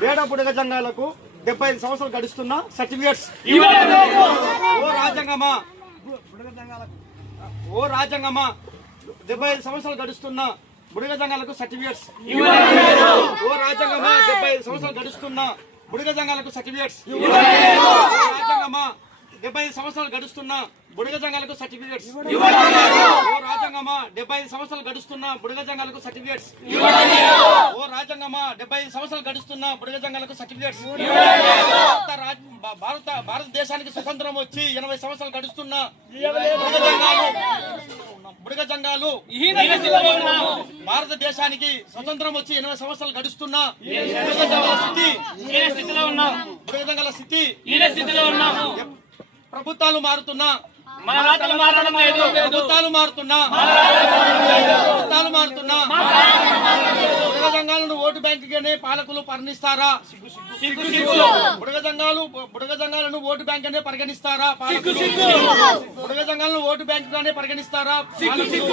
వేడ బుడగ జంగాలకు డెబ్బై ఐదు సంవత్సరాలు గడుస్తున్న సర్టిఫికేట్స్ ఓ రాజ్యాంగమా ఓ రాజ్యాంగమా డెబ్బై ఐదు సంవత్సరాలు గడుస్తున్న బుడగ జంగాలకు సర్టిఫికేట్స్ ఓ రాజ్యాంగమా డెబ్బై ఐదు సంవత్సరాలు గడుస్తున్న బుడగ జంగాలకు సర్టిఫికేట్స్ రాజ్యాంగమా డెబ్బై ఐదు సంవత్సరాలు గడుస్తున్న బుడగ జంగాలకు సర్టిఫికేట్స్ ఓ రాజ్యాంగమా డెబ్బై ఐదు సంవత్సరాలు గడుస్తున్న బుడగ జంగాలకు సర్టిఫికేట్స్ రాజ్యాంగమా? డెబ్బై ఐదు సంవత్సరాలు గడుస్తున్న బుడగ జంగాలకు సర్టిఫికేట్స్. భారత భారతదేశానికి స్వతంత్రం వచ్చి ఎనభై సంవత్సరాలు గడుస్తున్న బుడగ జంగాలు భారతదేశానికి స్వతంత్రం వచ్చి ఎనభై సంవత్సరాలు గడుస్తున్న బుడగ జంగాల స్థితి. ప్రభుత్వాలు మారుతున్నా. ప్రభుత్వాలు మారుతున్నా ప్రభుత్వాలు మారుతున్నా బుడగ ఓటు బ్యాంకుగానే పాలకులు పరిగణిస్తారా సిగ్గు సిగ్గు. బుడగ జంగాలు బుడగ జంగాలను ఓటు బ్యాంక్ అనే పరిగణిస్తారా పాలకులు? బుడగ జంగాలను ఓటు బ్యాంక్ గానే పరిగణిస్తారా పాలకులు?